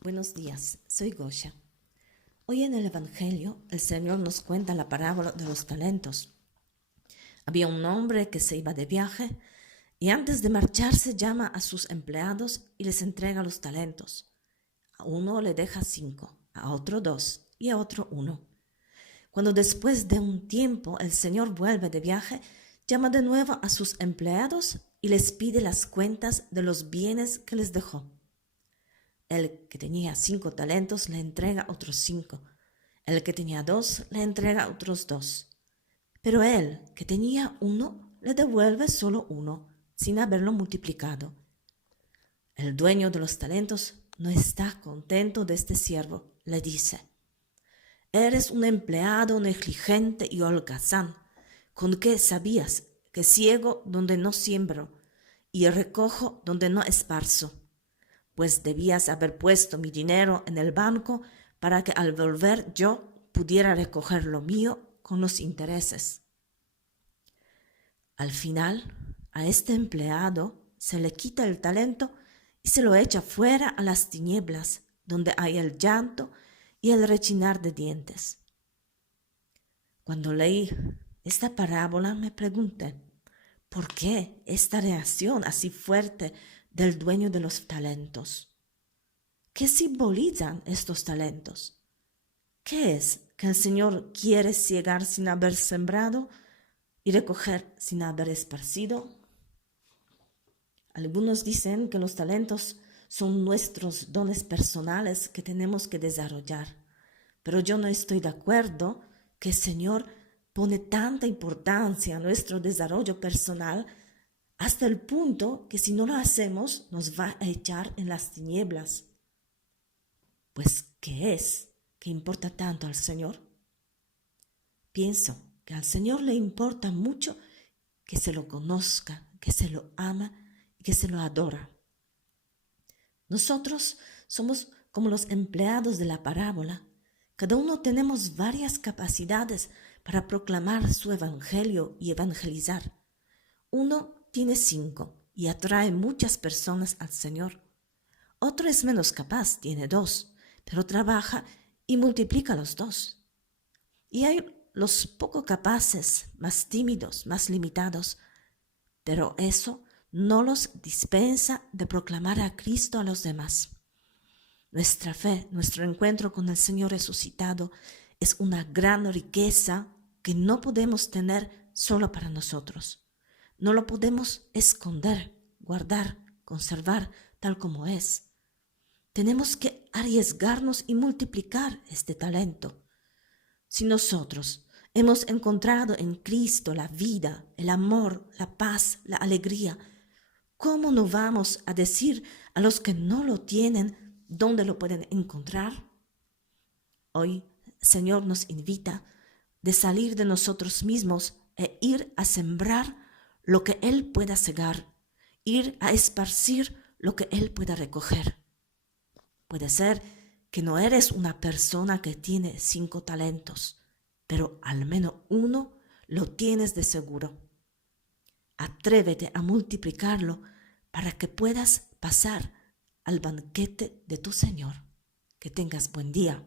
Buenos días, soy Gosha. Hoy en el Evangelio el Señor nos cuenta la parábola de los talentos. Había un hombre que se iba de viaje y antes de marcharse llama a sus empleados y les entrega los talentos. A uno le deja 5, a otro 2 y a otro 1. Cuando después de un tiempo el Señor vuelve de viaje, llama de nuevo a sus empleados y les pide las cuentas de los bienes que les dejó. El que tenía 5 talentos le entrega otros 5. El que tenía 2 le entrega otros 2. Pero el que tenía 1 le devuelve solo 1, sin haberlo multiplicado. El dueño de los talentos no está contento de este siervo. Le dice: «Eres un empleado negligente y holgazán. ¿Con qué sabías que ciego donde no siembro y recojo donde no esparzo? Pues debías haber puesto mi dinero en el banco para que al volver yo pudiera recoger lo mío con los intereses». Al final, a este empleado se le quita el talento y se lo echa fuera a las tinieblas, donde hay el llanto y el rechinar de dientes. Cuando leí esta parábola me pregunté, ¿por qué esta reacción así fuerte del dueño de los talentos? ¿Qué simbolizan estos talentos? ¿Qué es que el Señor quiere ciegar sin haber sembrado y recoger sin haber esparcido? Algunos dicen que los talentos son nuestros dones personales que tenemos que desarrollar, pero yo no estoy de acuerdo que el Señor pone tanta importancia a nuestro desarrollo personal hasta el punto que si no lo hacemos nos va a echar en las tinieblas. Pues, ¿qué es que importa tanto al Señor? Pienso que al Señor le importa mucho que se lo conozca, que se lo ama y que se lo adora. Nosotros somos como los empleados de la parábola. Cada uno tenemos varias capacidades para proclamar su evangelio y evangelizar. Uno tiene 5 y atrae muchas personas al Señor. Otro es menos capaz, tiene 2, pero trabaja y multiplica los 2. Y hay los poco capaces, más tímidos, más limitados, pero eso no los dispensa de proclamar a Cristo a los demás. Nuestra fe, nuestro encuentro con el Señor resucitado es una gran riqueza que no podemos tener solo para nosotros. No lo podemos esconder, guardar, conservar tal como es. Tenemos que arriesgarnos y multiplicar este talento. Si nosotros hemos encontrado en Cristo la vida, el amor, la paz, la alegría, ¿cómo no vamos a decir a los que no lo tienen dónde lo pueden encontrar? Hoy el Señor nos invita de salir de nosotros mismos e ir a sembrar lo que Él pueda cegar, ir a esparcir lo que Él pueda recoger. Puede ser que no eres una persona que tiene 5 talentos, pero al menos 1 lo tienes de seguro. Atrévete a multiplicarlo para que puedas pasar al banquete de tu Señor. Que tengas buen día.